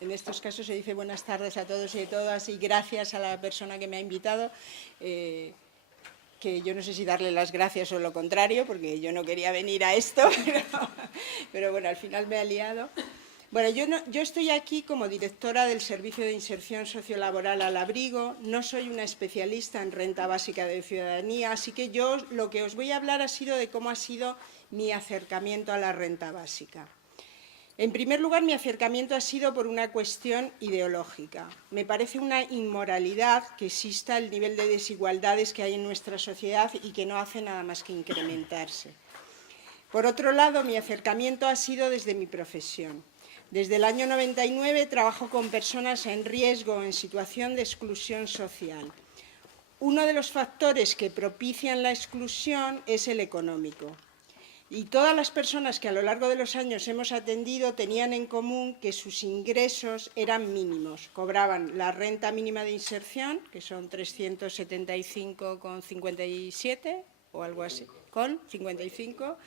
en estos casos se dice buenas tardes a todos y a todas, y gracias a la persona que me ha invitado, que yo no sé si darle las gracias o lo contrario, porque yo no quería venir a esto, pero bueno, al final me ha liado. Bueno, yo estoy aquí como directora del Servicio de Inserción Sociolaboral al Abrigo, no soy una especialista en renta básica de ciudadanía, así que yo lo que os voy a hablar ha sido de cómo ha sido mi acercamiento a la renta básica. En primer lugar, mi acercamiento ha sido por una cuestión ideológica. Me parece una inmoralidad que exista el nivel de desigualdades que hay en nuestra sociedad y que no hace nada más que incrementarse. Por otro lado, mi acercamiento ha sido desde mi profesión. Desde el año 99 trabajo con personas en riesgo o en situación de exclusión social. Uno de los factores que propician la exclusión es el económico. Y todas las personas que a lo largo de los años hemos atendido tenían en común que sus ingresos eran mínimos. Cobraban la renta mínima de inserción, que son 375,57 o algo así, con 55,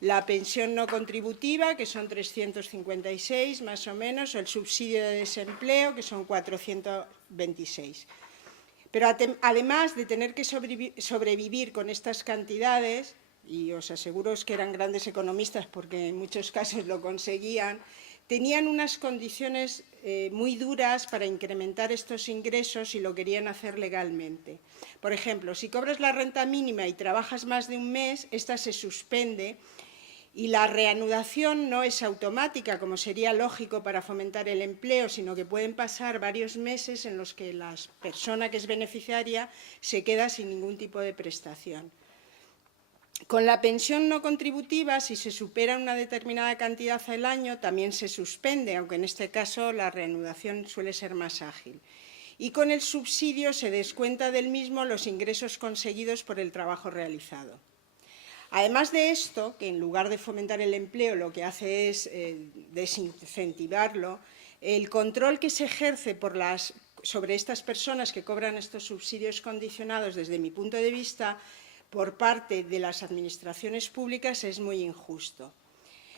la pensión no contributiva, que son 356 más o menos, o el subsidio de desempleo, que son 426. Pero además de tener que sobrevivir con estas cantidades, y os aseguro que eran grandes economistas porque en muchos casos lo conseguían, tenían unas condiciones muy duras para incrementar estos ingresos y lo querían hacer legalmente. Por ejemplo, si cobras la renta mínima y trabajas más de un mes, esta se suspende y la reanudación no es automática, como sería lógico para fomentar el empleo, sino que pueden pasar varios meses en los que la persona que es beneficiaria se queda sin ningún tipo de prestación. Con la pensión no contributiva, si se supera una determinada cantidad al año, también se suspende, aunque en este caso la reanudación suele ser más ágil. Y con el subsidio se descuenta del mismo los ingresos conseguidos por el trabajo realizado. Además de esto, que en lugar de fomentar el empleo lo que hace es desincentivarlo, el control que se ejerce sobre estas personas que cobran estos subsidios condicionados, desde mi punto de vista, por parte de las administraciones públicas es muy injusto.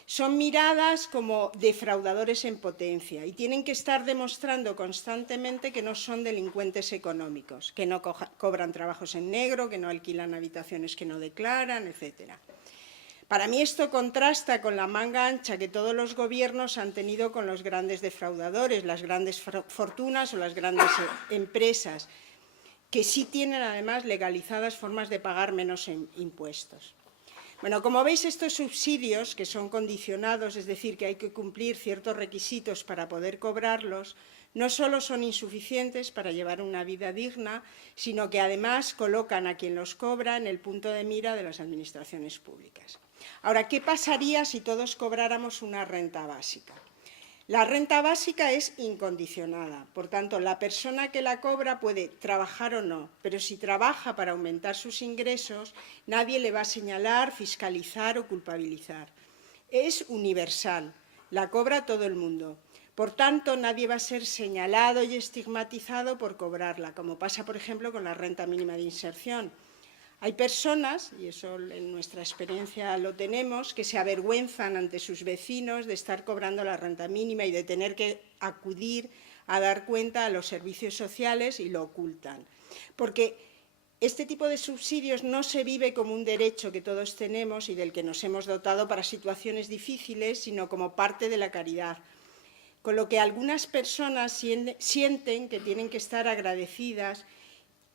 Son miradas como defraudadores en potencia y tienen que estar demostrando constantemente que no son delincuentes económicos, que no cobran trabajos en negro, que no alquilan habitaciones que no declaran, etc. Para mí esto contrasta con la manga ancha que todos los gobiernos han tenido con los grandes defraudadores, las grandes fortunas o las grandes empresas, que sí tienen además legalizadas formas de pagar menos impuestos. Bueno, como veis, estos subsidios, que son condicionados, es decir, que hay que cumplir ciertos requisitos para poder cobrarlos, no solo son insuficientes para llevar una vida digna, sino que además colocan a quien los cobra en el punto de mira de las administraciones públicas. Ahora, ¿qué pasaría si todos cobráramos una renta básica? La renta básica es incondicionada, por tanto, la persona que la cobra puede trabajar o no, pero si trabaja para aumentar sus ingresos, nadie le va a señalar, fiscalizar o culpabilizar. Es universal, la cobra todo el mundo. Por tanto, nadie va a ser señalado y estigmatizado por cobrarla, como pasa, por ejemplo, con la renta mínima de inserción. Hay personas, y eso en nuestra experiencia lo tenemos, que se avergüenzan ante sus vecinos de estar cobrando la renta mínima y de tener que acudir a dar cuenta a los servicios sociales y lo ocultan. Porque este tipo de subsidios no se vive como un derecho que todos tenemos y del que nos hemos dotado para situaciones difíciles, sino como parte de la caridad. Con lo que algunas personas sienten que tienen que estar agradecidas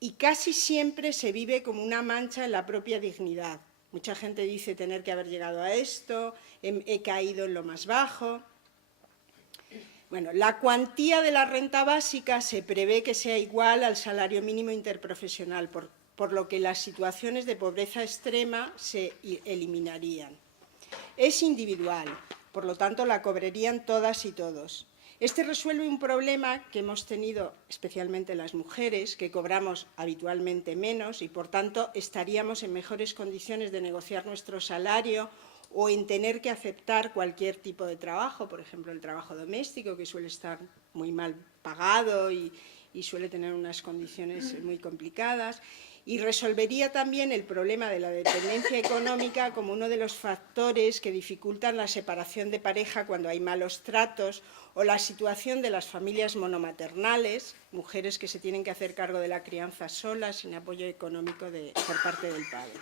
y casi siempre se vive como una mancha en la propia dignidad. Mucha gente dice tener que haber llegado a esto, he caído en lo más bajo. Bueno, la cuantía de la renta básica se prevé que sea igual al salario mínimo interprofesional, por lo que las situaciones de pobreza extrema se eliminarían. Es individual, por lo tanto la cobrarían todas y todos. Este resuelve un problema que hemos tenido especialmente las mujeres, que cobramos habitualmente menos y, por tanto, estaríamos en mejores condiciones de negociar nuestro salario o en tener que aceptar cualquier tipo de trabajo, por ejemplo, el trabajo doméstico, que suele estar muy mal pagado y y suele tener unas condiciones muy complicadas. Y resolvería también el problema de la dependencia económica como uno de los factores que dificultan la separación de pareja cuando hay malos tratos, o la situación de las familias monomaternales, mujeres que se tienen que hacer cargo de la crianza solas, sin apoyo económico por parte del padre.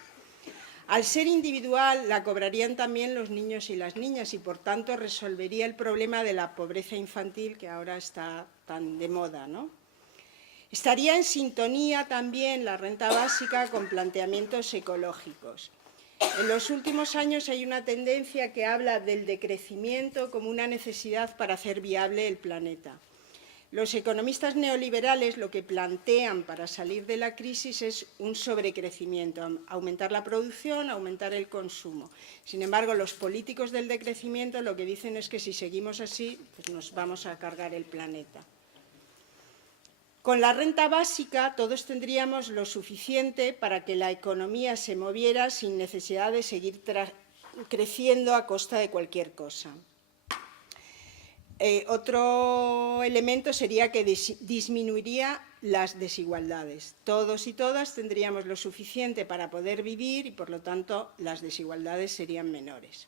Al ser individual, la cobrarían también los niños y las niñas y, por tanto, resolvería el problema de la pobreza infantil que ahora está tan de moda, ¿no? Estaría en sintonía también la renta básica con planteamientos ecológicos. En los últimos años hay una tendencia que habla del decrecimiento como una necesidad para hacer viable el planeta. Los economistas neoliberales lo que plantean para salir de la crisis es un sobrecrecimiento, aumentar la producción, aumentar el consumo. Sin embargo, los políticos del decrecimiento lo que dicen es que si seguimos así, pues nos vamos a cargar el planeta. Con la renta básica todos tendríamos lo suficiente para que la economía se moviera sin necesidad de seguir creciendo a costa de cualquier cosa. Otro elemento sería que disminuiría las desigualdades. Todos y todas tendríamos lo suficiente para poder vivir y, por lo tanto, las desigualdades serían menores.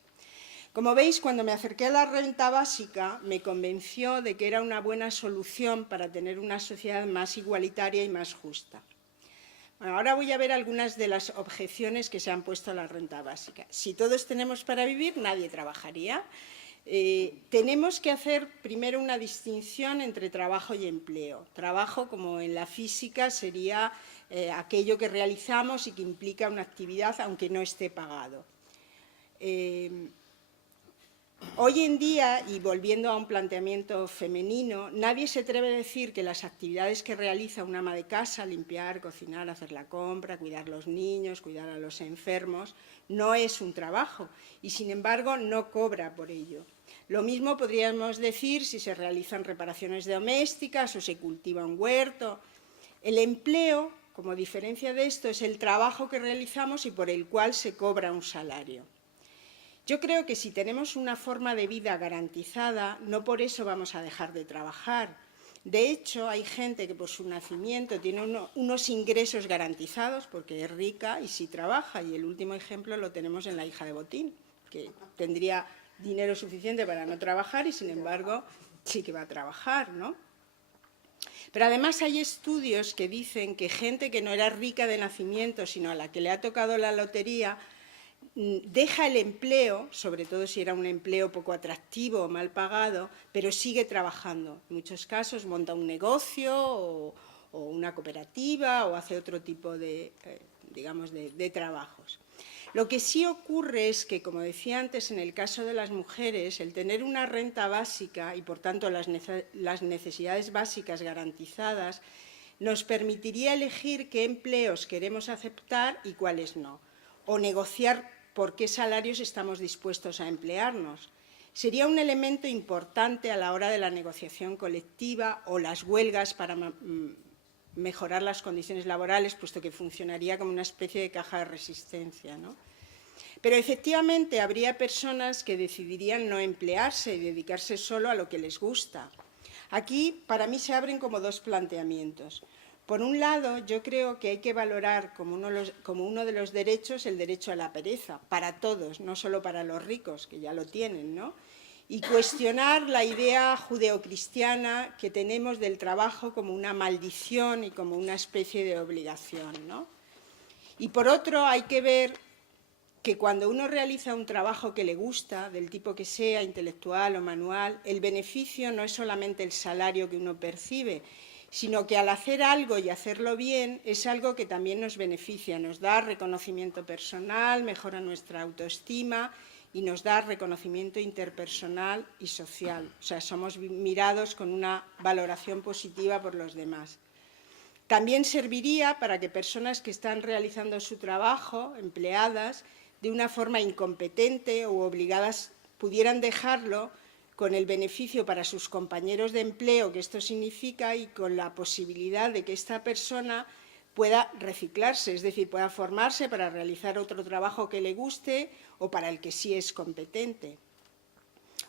Como veis, cuando me acerqué a la renta básica, me convenció de que era una buena solución para tener una sociedad más igualitaria y más justa. Bueno, ahora voy a ver algunas de las objeciones que se han puesto a la renta básica. Si todos tenemos para vivir, nadie trabajaría. Tenemos que hacer primero una distinción entre trabajo y empleo. Trabajo, como en la física, sería aquello que realizamos y que implica una actividad aunque no esté pagado. Hoy en día, y volviendo a un planteamiento femenino, nadie se atreve a decir que las actividades que realiza una ama de casa, limpiar, cocinar, hacer la compra, cuidar a los niños, cuidar a los enfermos, no es un trabajo y, sin embargo, no cobra por ello. Lo mismo podríamos decir si se realizan reparaciones domésticas o se cultiva un huerto. El empleo, como diferencia de esto, es el trabajo que realizamos y por el cual se cobra un salario. Yo creo que si tenemos una forma de vida garantizada, no por eso vamos a dejar de trabajar. De hecho, hay gente que por su nacimiento tiene unos ingresos garantizados porque es rica y sí trabaja. Y el último ejemplo lo tenemos en la hija de Botín, que tendría dinero suficiente para no trabajar y, sin embargo, sí que va a trabajar, ¿no? Pero además hay estudios que dicen que gente que no era rica de nacimiento, sino a la que le ha tocado la lotería, deja el empleo, sobre todo si era un empleo poco atractivo o mal pagado, pero sigue trabajando. En muchos casos monta un negocio o una cooperativa o hace otro tipo de, de trabajos. Lo que sí ocurre es que, como decía antes, en el caso de las mujeres, el tener una renta básica y, por tanto, las necesidades básicas garantizadas, nos permitiría elegir qué empleos queremos aceptar y cuáles no, o negociar por qué salarios estamos dispuestos a emplearnos. Sería un elemento importante a la hora de la negociación colectiva o las huelgas para mejorar las condiciones laborales, puesto que funcionaría como una especie de caja de resistencia, ¿no? Pero efectivamente habría personas que decidirían no emplearse y dedicarse solo a lo que les gusta. Aquí, para mí, se abren como dos planteamientos. Por un lado, yo creo que hay que valorar como uno de los derechos el derecho a la pereza, para todos, no solo para los ricos, que ya lo tienen, ¿no? Y cuestionar la idea judeocristiana que tenemos del trabajo como una maldición y como una especie de obligación, ¿no? Y por otro, hay que ver que cuando uno realiza un trabajo que le gusta, del tipo que sea, intelectual o manual, el beneficio no es solamente el salario que uno percibe, sino que al hacer algo y hacerlo bien es algo que también nos beneficia, nos da reconocimiento personal, mejora nuestra autoestima y nos da reconocimiento interpersonal y social. O sea, somos mirados con una valoración positiva por los demás. También serviría para que personas que están realizando su trabajo, empleadas, de una forma incompetente o obligadas, pudieran dejarlo con el beneficio para sus compañeros de empleo que esto significa y con la posibilidad de que esta persona pueda reciclarse, es decir, pueda formarse para realizar otro trabajo que le guste o para el que sí es competente.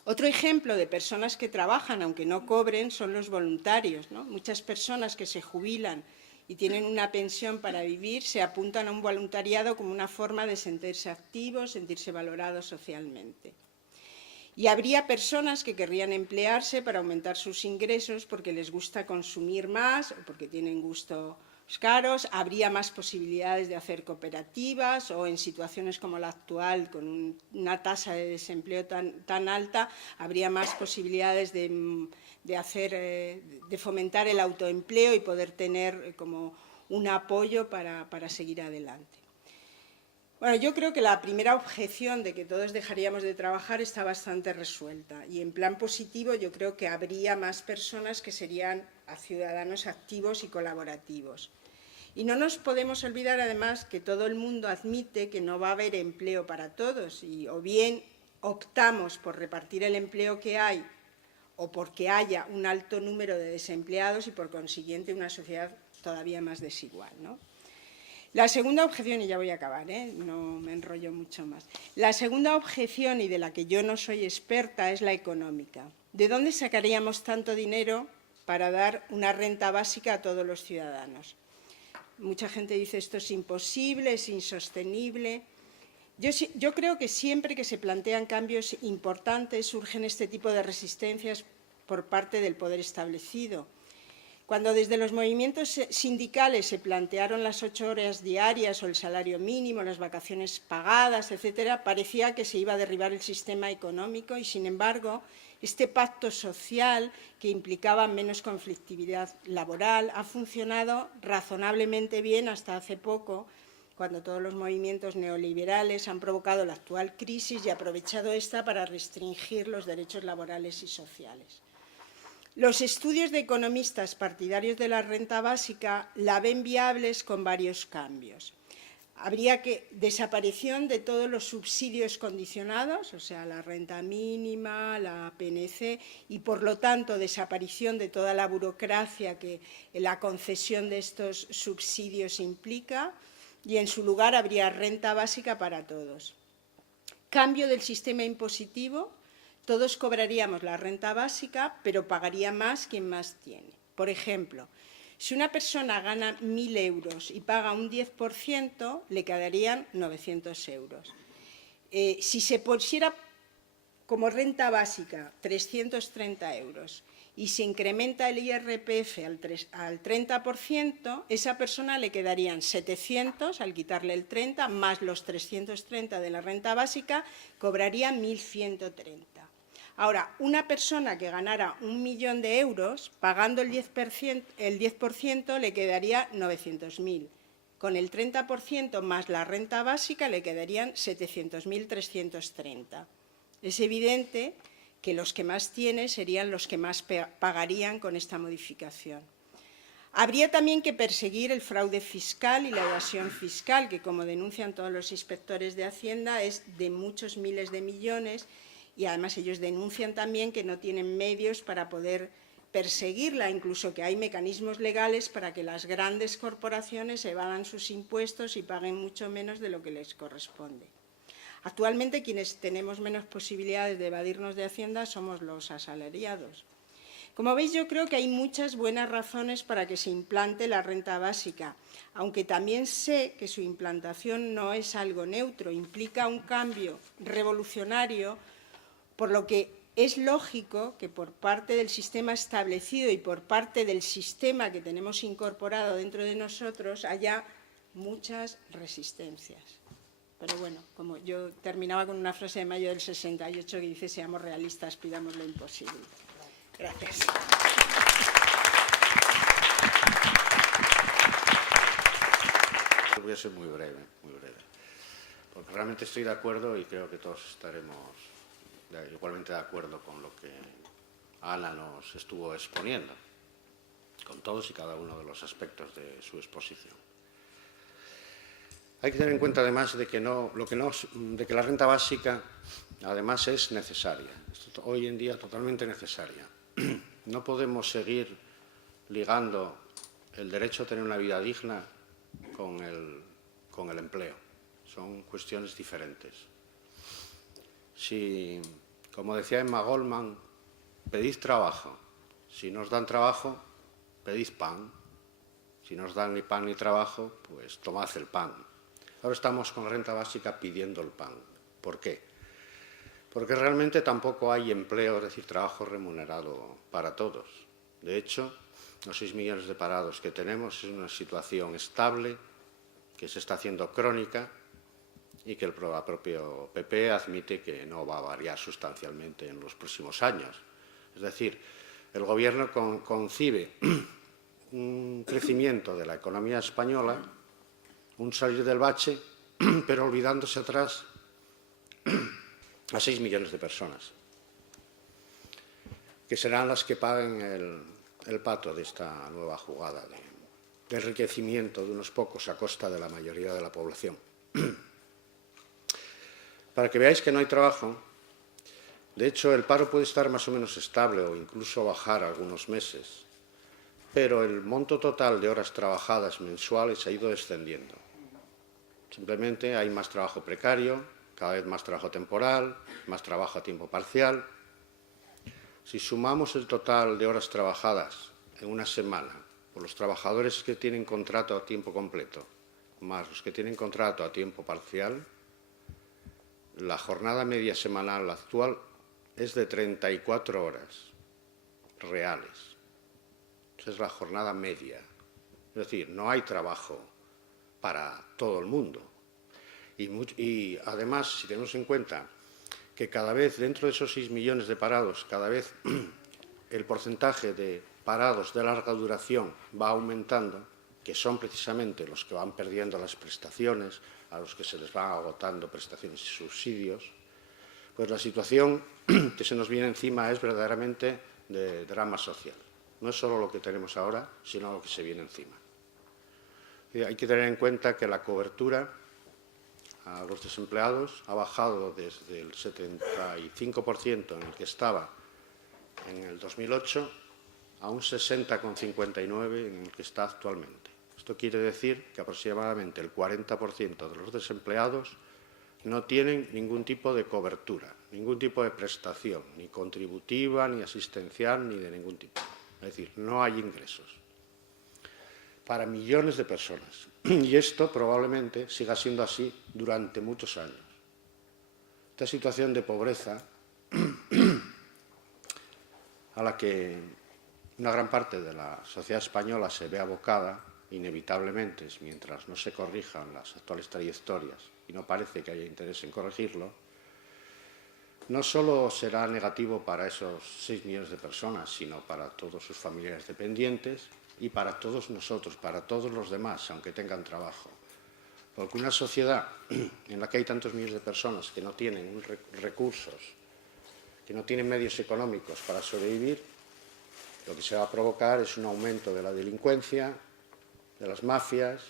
Otro ejemplo de personas que trabajan aunque no cobren son los voluntarios, ¿no? Muchas personas que se jubilan y tienen una pensión para vivir se apuntan a un voluntariado como una forma de sentirse activos, sentirse valorados socialmente. Y habría personas que querrían emplearse para aumentar sus ingresos porque les gusta consumir más o porque tienen gustos caros. Habría más posibilidades de hacer cooperativas o en situaciones como la actual, con una tasa de desempleo tan alta, habría más posibilidades de fomentar el autoempleo y poder tener como un apoyo para seguir adelante. Bueno, yo creo que la primera objeción de que todos dejaríamos de trabajar está bastante resuelta y en plan positivo yo creo que habría más personas que serían ciudadanos activos y colaborativos. Y no nos podemos olvidar además que todo el mundo admite que no va a haber empleo para todos y o bien optamos por repartir el empleo que hay o porque haya un alto número de desempleados y por consiguiente una sociedad todavía más desigual, ¿no? La segunda objeción, y ya voy a acabar, no me enrollo mucho más. La segunda objeción, y de la que yo no soy experta, es la económica. ¿De dónde sacaríamos tanto dinero para dar una renta básica a todos los ciudadanos? Mucha gente dice esto es imposible, es insostenible. Yo creo que siempre que se plantean cambios importantes surgen este tipo de resistencias por parte del poder establecido. Cuando desde los movimientos sindicales se plantearon las 8 horas diarias o el salario mínimo, las vacaciones pagadas, etcétera, parecía que se iba a derribar el sistema económico y, sin embargo, este pacto social que implicaba menos conflictividad laboral ha funcionado razonablemente bien hasta hace poco, cuando todos los movimientos neoliberales han provocado la actual crisis y aprovechado esta para restringir los derechos laborales y sociales. Los estudios de economistas partidarios de la renta básica la ven viables con varios cambios. Habría desaparición de todos los subsidios condicionados, o sea, la renta mínima, la PNC, y por lo tanto desaparición de toda la burocracia que la concesión de estos subsidios implica, y en su lugar habría renta básica para todos. Cambio del sistema impositivo. Todos cobraríamos la renta básica, pero pagaría más quien más tiene. Por ejemplo, si una persona gana 1.000 euros y paga un 10%, le quedarían 900 euros. Si se pusiera como renta básica 330 euros y se incrementa el IRPF al 30%, esa persona le quedarían 700 al quitarle el 30, más los 330 de la renta básica, cobraría 1.130. Ahora, una persona que ganara 1.000.000 de euros, pagando el 10% le quedaría 900.000. Con el 30% más la renta básica le quedarían 700.330. Es evidente que los que más tienen serían los que más pagarían con esta modificación. Habría también que perseguir el fraude fiscal y la evasión fiscal, que, como denuncian todos los inspectores de Hacienda, es de muchos miles de millones. Y además ellos denuncian también que no tienen medios para poder perseguirla, incluso que hay mecanismos legales para que las grandes corporaciones evadan sus impuestos y paguen mucho menos de lo que les corresponde. Actualmente quienes tenemos menos posibilidades de evadirnos de Hacienda somos los asalariados. Como veis, yo creo que hay muchas buenas razones para que se implante la renta básica, aunque también sé que su implantación no es algo neutro, implica un cambio revolucionario, por lo que es lógico que por parte del sistema establecido y por parte del sistema que tenemos incorporado dentro de nosotros haya muchas resistencias. Pero bueno, como yo terminaba con una frase de mayo del 68 que dice: seamos realistas, pidamos lo imposible. Gracias. Voy a ser muy breve, porque realmente estoy de acuerdo y creo que todos estaremos igualmente de acuerdo con lo que Ana nos estuvo exponiendo, con todos y cada uno de los aspectos de su exposición. Hay que tener en cuenta además de que la renta básica además es necesaria, hoy en día totalmente necesaria. No podemos seguir ligando el derecho a tener una vida digna con el empleo. Son cuestiones diferentes. Si Como decía Emma Goldman, pedid trabajo. Si no os dan trabajo, pedid pan. Si no os dan ni pan ni trabajo, pues tomad el pan. Ahora estamos con la renta básica pidiendo el pan. ¿Por qué? Porque realmente tampoco hay empleo, es decir, trabajo remunerado para todos. De hecho, los 6 millones de parados que tenemos es una situación estable, que se está haciendo crónica y que el propio PP admite que no va a variar sustancialmente en los próximos años. Es decir, el Gobierno concibe un crecimiento de la economía española, un salir del bache, pero olvidándose atrás a 6 millones de personas, que serán las que paguen el pato de esta nueva jugada de enriquecimiento de unos pocos a costa de la mayoría de la población. Para que veáis que no hay trabajo, de hecho el paro puede estar más o menos estable o incluso bajar algunos meses, pero el monto total de horas trabajadas mensuales ha ido descendiendo. Simplemente hay más trabajo precario, cada vez más trabajo temporal, más trabajo a tiempo parcial. Si sumamos el total de horas trabajadas en una semana por los trabajadores que tienen contrato a tiempo completo, más los que tienen contrato a tiempo parcial, la jornada media semanal actual es de 34 horas reales. Esa es la jornada media. Es decir, no hay trabajo para todo el mundo. Y además, si tenemos en cuenta que cada vez, dentro de esos 6 millones de parados, cada vez el porcentaje de parados de larga duración va aumentando, que son precisamente los que van perdiendo las prestaciones, a los que se les van agotando prestaciones y subsidios, pues la situación que se nos viene encima es verdaderamente de drama social. No es solo lo que tenemos ahora, sino lo que se viene encima. Y hay que tener en cuenta que la cobertura a los desempleados ha bajado desde el 75% en el que estaba en el 2008 a un 60,59% en el que está actualmente. Esto quiere decir que aproximadamente el 40% de los desempleados no tienen ningún tipo de cobertura, ningún tipo de prestación, ni contributiva, ni asistencial, ni de ningún tipo. Es decir, no hay ingresos para millones de personas. Y esto probablemente siga siendo así durante muchos años. Esta situación de pobreza a la que una gran parte de la sociedad española se ve abocada, inevitablemente, mientras no se corrijan las actuales trayectorias, y no parece que haya interés en corregirlo, no solo será negativo para esos 6 millones de personas, sino para todos sus familiares dependientes y para todos nosotros, para todos los demás, aunque tengan trabajo. Porque una sociedad en la que hay tantos millones de personas que no tienen recursos, que no tienen medios económicos para sobrevivir, lo que se va a provocar es un aumento de la delincuencia, de las mafias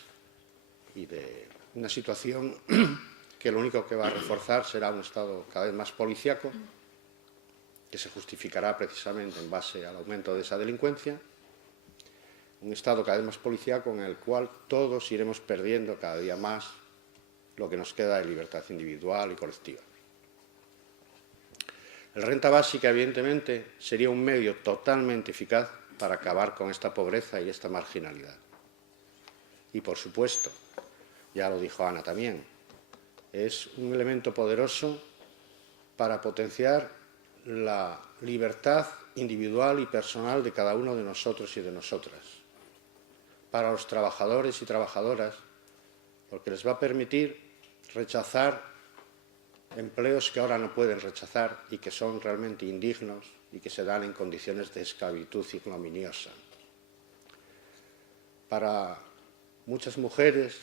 y de una situación que lo único que va a reforzar será un Estado cada vez más policíaco, que se justificará precisamente en base al aumento de esa delincuencia, un Estado cada vez más policíaco en el cual todos iremos perdiendo cada día más lo que nos queda de libertad individual y colectiva. La renta básica, evidentemente, sería un medio totalmente eficaz para acabar con esta pobreza y esta marginalidad. Y, por supuesto, ya lo dijo Ana también, es un elemento poderoso para potenciar la libertad individual y personal de cada uno de nosotros y de nosotras. Para los trabajadores y trabajadoras, porque les va a permitir rechazar empleos que ahora no pueden rechazar y que son realmente indignos y que se dan en condiciones de esclavitud ignominiosa. Para muchas mujeres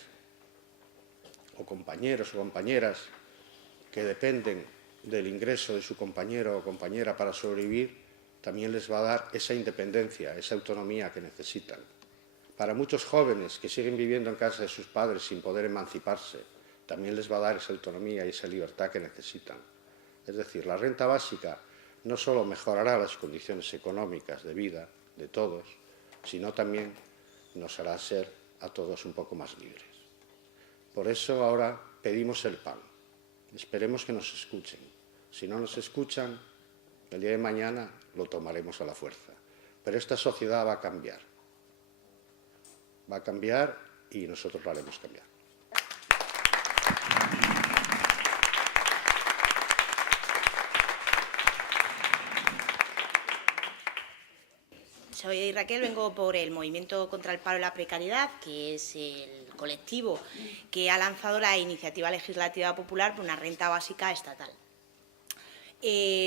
o compañeros o compañeras que dependen del ingreso de su compañero o compañera para sobrevivir, también les va a dar esa independencia, esa autonomía que necesitan. Para muchos jóvenes que siguen viviendo en casa de sus padres sin poder emanciparse, también les va a dar esa autonomía y esa libertad que necesitan. Es decir, la renta básica no solo mejorará las condiciones económicas de vida de todos, sino también nos hará ser a todos un poco más libres. Por eso ahora pedimos el pan. Esperemos que nos escuchen, Si no nos escuchan, el día de mañana lo tomaremos a la fuerza. Pero esta sociedad va a cambiar. Va a cambiar y nosotros lo haremos cambiar. Soy Raquel, vengo por el Movimiento contra el Paro y la Precariedad, que es el colectivo que ha lanzado la iniciativa legislativa popular por una renta básica estatal.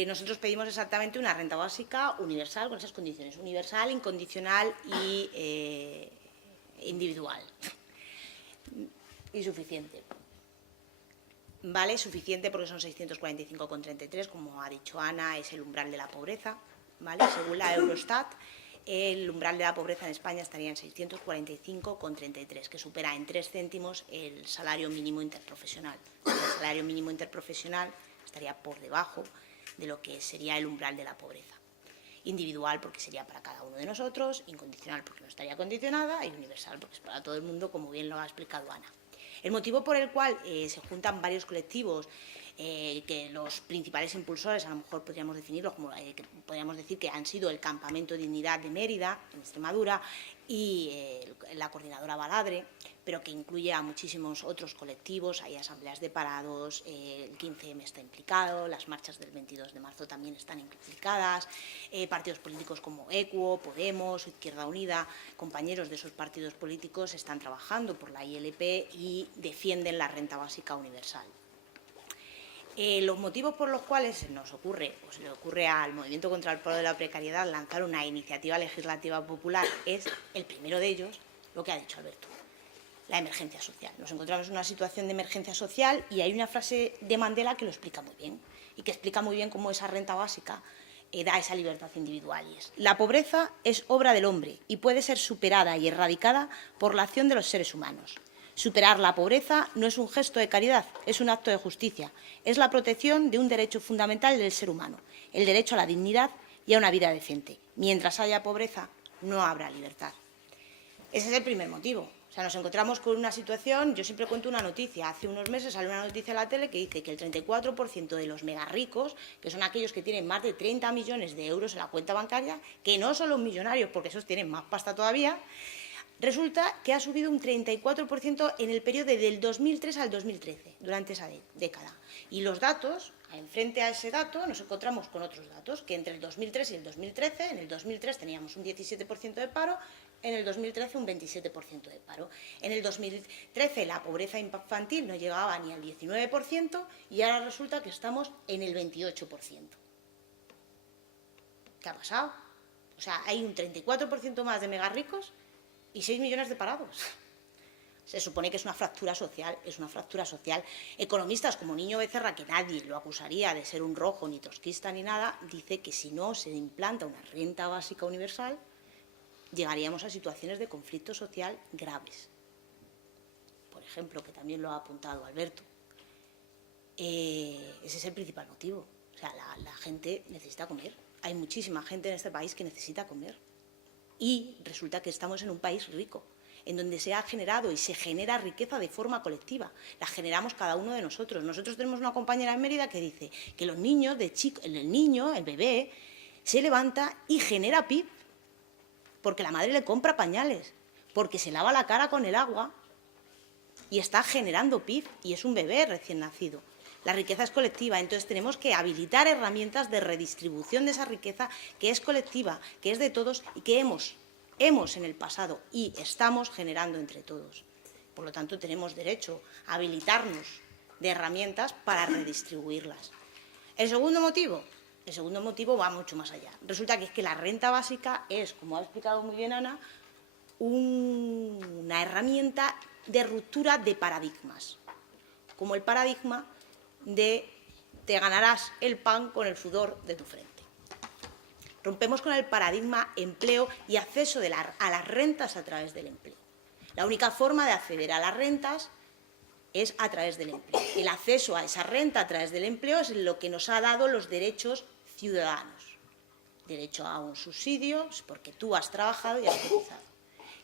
Nosotros pedimos exactamente una renta básica universal con esas condiciones, universal, incondicional y individual. Y suficiente. ¿Vale? Suficiente porque son 645,33, como ha dicho Ana, es el umbral de la pobreza, ¿vale? Según la Eurostat, el umbral de la pobreza en España estaría en 645,33, que supera en 3 céntimos el salario mínimo interprofesional. El salario mínimo interprofesional estaría por debajo de lo que sería el umbral de la pobreza. Individual porque sería para cada uno de nosotros, incondicional porque no estaría condicionada y universal porque es para todo el mundo, como bien lo ha explicado Ana. El motivo por el cual se juntan varios colectivos, que los principales impulsores, a lo mejor podríamos definirlos como podríamos decir que han sido el Campamento Dignidad de Mérida, en Extremadura, y la Coordinadora Baladre, pero que incluye a muchísimos otros colectivos, hay asambleas de parados, el 15M está implicado, las marchas del 22 de marzo también están implicadas, partidos políticos como ECUO, Podemos, Izquierda Unida, compañeros de esos partidos políticos están trabajando por la ILP y defienden la renta básica universal. Los motivos por los cuales se nos ocurre, o se le ocurre al Movimiento contra el Paro y la Precariedad lanzar una iniciativa legislativa popular es, el primero de ellos, lo que ha dicho Alberto, la emergencia social. Nos encontramos en una situación de emergencia social y hay una frase de Mandela que lo explica muy bien y que explica muy bien cómo esa renta básica da esa libertad individual. Y es: la pobreza es obra del hombre y puede ser superada y erradicada por la acción de los seres humanos. Superar la pobreza no es un gesto de caridad, es un acto de justicia. Es la protección de un derecho fundamental del ser humano, el derecho a la dignidad y a una vida decente. Mientras haya pobreza, no habrá libertad. Ese es el primer motivo. O sea, nos encontramos con una situación, yo siempre cuento una noticia, hace unos meses salió una noticia en la tele que dice que el 34% de los megarricos, que son aquellos que tienen más de 30 millones de euros en la cuenta bancaria, que no son los millonarios porque esos tienen más pasta todavía, resulta que ha subido un 34% en el periodo del 2003 al 2013, durante esa década. Y los datos, enfrente a ese dato, nos encontramos con otros datos, que entre el 2003 y el 2013, en el 2003 teníamos un 17% de paro, en el 2013 un 27% de paro. En el 2013 la pobreza infantil no llegaba ni al 19% y ahora resulta que estamos en el 28%. ¿Qué ha pasado? O sea, hay un 34% más de megarricos y 6 millones de parados. Se supone que es una fractura social, Economistas como Niño Becerra, que nadie lo acusaría de ser un rojo, ni trotskista, ni nada, dice que si no se implanta una renta básica universal, llegaríamos a situaciones de conflicto social graves. Por ejemplo, que también lo ha apuntado Alberto. Ese es el principal motivo. O sea, la gente necesita comer. Hay muchísima gente en este país que necesita comer. Y resulta que estamos en un país rico, en donde se ha generado y se genera riqueza de forma colectiva. La generamos cada uno de nosotros. Nosotros tenemos una compañera en Mérida que dice que los niños, el bebé, se levanta y genera PIB, porque la madre le compra pañales, porque se lava la cara con el agua y está generando PIB y es un bebé recién nacido. La riqueza es colectiva, entonces tenemos que habilitar herramientas de redistribución de esa riqueza que es colectiva, que es de todos y que hemos en el pasado y estamos generando entre todos. Por lo tanto, tenemos derecho a habilitarnos de herramientas para redistribuirlas. El segundo motivo va mucho más allá. Resulta que es que la renta básica es, como ha explicado muy bien Ana, una herramienta de ruptura de paradigmas, como el paradigma de te ganarás el pan con el sudor de tu frente. Rompemos con el paradigma empleo y acceso a las rentas a través del empleo. La única forma de acceder a las rentas es a través del empleo. El acceso a esa renta a través del empleo es lo que nos ha dado los derechos ciudadanos. Derecho a un subsidio es porque tú has trabajado y has cotizado.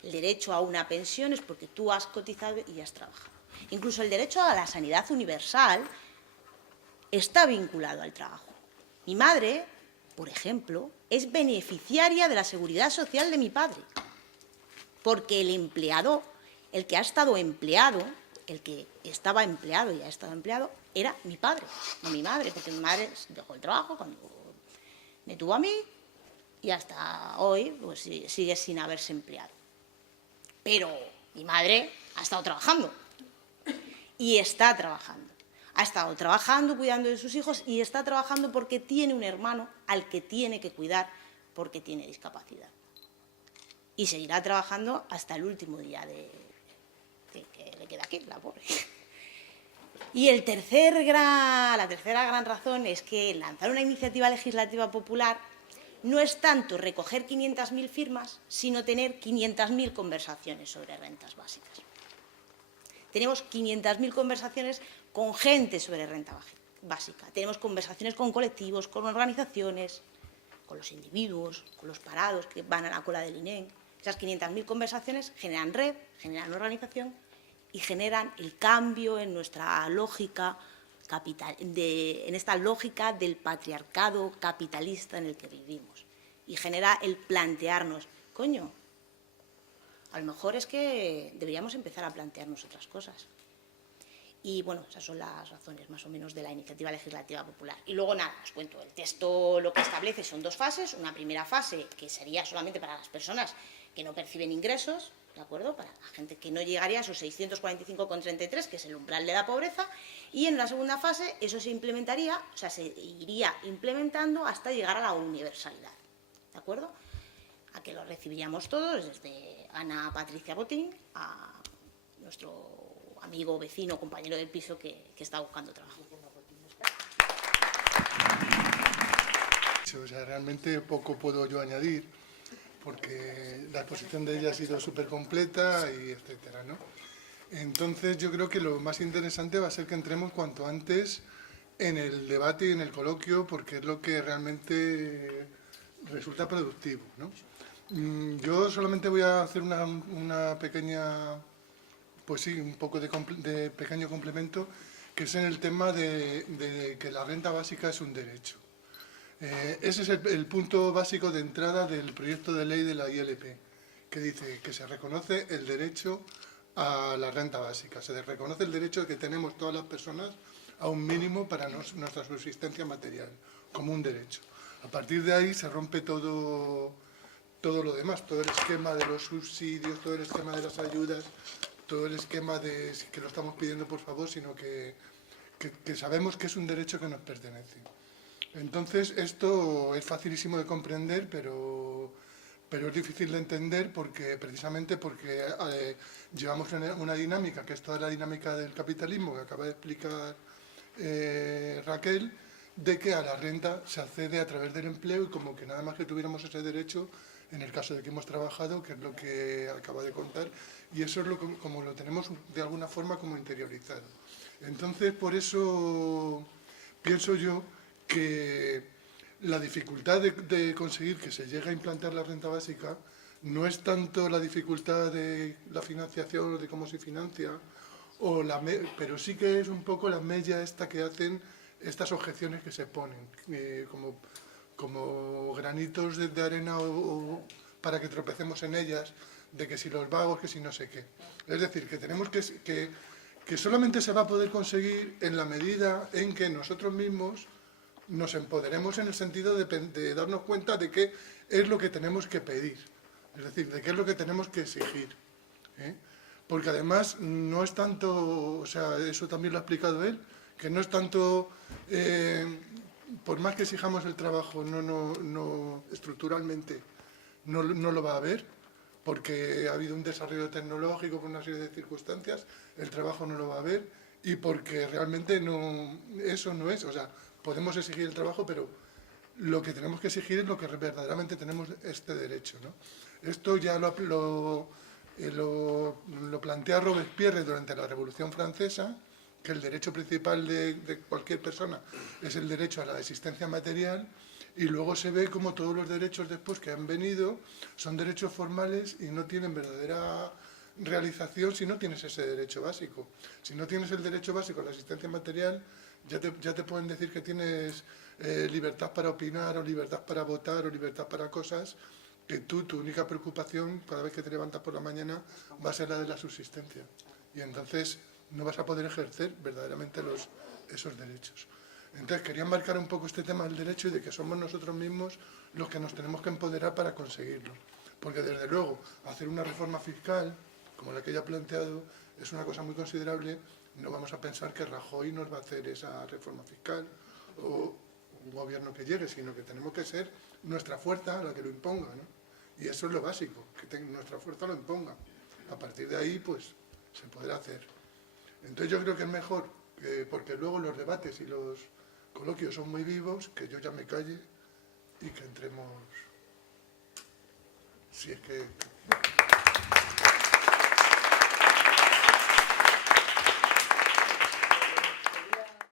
El derecho a una pensión es porque tú has cotizado y has trabajado. Incluso el derecho a la sanidad universal está vinculado al trabajo. Mi madre, por ejemplo, es beneficiaria de la seguridad social de mi padre, porque el empleado, el que ha estado empleado, el que estaba empleado y ha estado empleado, era mi padre, no mi madre, porque mi madre dejó el trabajo cuando me tuvo a mí y hasta hoy pues, sigue sin haberse empleado. Pero mi madre ha estado trabajando y está trabajando. Ha estado trabajando, cuidando de sus hijos y está trabajando porque tiene un hermano al que tiene que cuidar porque tiene discapacidad. Y seguirá trabajando hasta el último día que le queda aquí, la pobre. Y la tercera gran razón es que lanzar una iniciativa legislativa popular no es tanto recoger 500.000 firmas, sino tener 500.000 conversaciones sobre rentas básicas. Tenemos 500.000 conversaciones con gente sobre renta básica. Tenemos conversaciones con colectivos, con organizaciones, con los individuos, con los parados que van a la cola del INEM. Esas 500.000 conversaciones generan red, generan organización y generan el cambio en nuestra lógica en esta lógica del patriarcado capitalista en el que vivimos. Y genera el plantearnos, coño, a lo mejor es que deberíamos empezar a plantearnos otras cosas. Y, bueno, esas son las razones, más o menos, de la iniciativa legislativa popular. Y luego, nada, os cuento, el texto lo que establece son 2 fases. Una primera fase, que sería solamente para las personas que no perciben ingresos, ¿de acuerdo? Para la gente que no llegaría a esos 645,33, que es el umbral de la pobreza. Y en la segunda fase, eso se implementaría, o sea, se iría implementando hasta llegar a la universalidad, ¿de acuerdo? A que lo recibiríamos todos, desde Ana Patricia Botín a nuestro amigo, vecino, compañero del piso que está buscando trabajo. O sea, realmente poco puedo yo añadir, porque la exposición de ella ha sido súper completa y etcétera, ¿no? Entonces yo creo que lo más interesante va a ser que entremos cuanto antes en el debate y en el coloquio, porque es lo que realmente resulta productivo, ¿no? Yo solamente voy a hacer una pequeña, pues sí, un poco de pequeño complemento, que es en el tema de que la renta básica es un derecho. Ese es el punto básico de entrada del proyecto de ley de la ILP, que dice que se reconoce el derecho a la renta básica, se reconoce el derecho que tenemos todas las personas a un mínimo para nuestra subsistencia material, como un derecho. A partir de ahí se rompe todo lo demás, todo el esquema de los subsidios, todo el esquema de las ayudas, todo el esquema de que lo estamos pidiendo por favor, sino que sabemos que es un derecho que nos pertenece. Entonces, esto es facilísimo de comprender, pero es difícil de entender precisamente porque llevamos una dinámica, que es toda la dinámica del capitalismo que acaba de explicar Raquel, de que a la renta se accede a través del empleo y como que nada más que tuviéramos ese derecho, en el caso de que hemos trabajado, que es lo que acaba de contar, y eso es como lo tenemos de alguna forma como interiorizado. Entonces, por eso pienso yo que la dificultad de conseguir que se llegue a implantar la renta básica no es tanto la dificultad de la financiación o de cómo se financia, pero sí que es un poco la mella esta que hacen estas objeciones que se ponen, como granitos de arena o para que tropecemos en ellas, de que si los vagos, que si no sé qué. Es decir, que tenemos que solamente se va a poder conseguir en la medida en que nosotros mismos nos empoderemos en el sentido de darnos cuenta de qué es lo que tenemos que pedir, es decir, de qué es lo que tenemos que exigir, ¿eh? Porque además no es tanto, o sea, eso también lo ha explicado él, que no es tanto, por más que exijamos el trabajo, no estructuralmente no lo va a haber, porque ha habido un desarrollo tecnológico por una serie de circunstancias, el trabajo no lo va a haber, y porque realmente eso no es, o sea, podemos exigir el trabajo, pero lo que tenemos que exigir es lo que verdaderamente tenemos este derecho, ¿no? Esto ya lo plantea Robespierre durante la Revolución Francesa, que el derecho principal de cualquier persona es el derecho a la existencia material, y luego se ve como todos los derechos después que han venido son derechos formales y no tienen verdadera realización si no tienes ese derecho básico. Si no tienes el derecho básico a la existencia material, ya te pueden decir que tienes libertad para opinar, o libertad para votar, o libertad para cosas, que tu única preocupación cada vez que te levantas por la mañana va a ser la de la subsistencia. Y entonces no vas a poder ejercer verdaderamente esos derechos. Entonces quería marcar un poco este tema del derecho y de que somos nosotros mismos los que nos tenemos que empoderar para conseguirlo. Porque desde luego hacer una reforma fiscal, como la que ella ha planteado, es una cosa muy considerable. No vamos a pensar que Rajoy nos va a hacer esa reforma fiscal o un gobierno que llegue, sino que tenemos que ser nuestra fuerza la que lo imponga, ¿no? Y eso es lo básico, que nuestra fuerza lo imponga. A partir de ahí, pues, se podrá hacer. Entonces yo creo que es mejor, porque luego los debates y los coloquios son muy vivos, que yo ya me calle y que entremos, si es que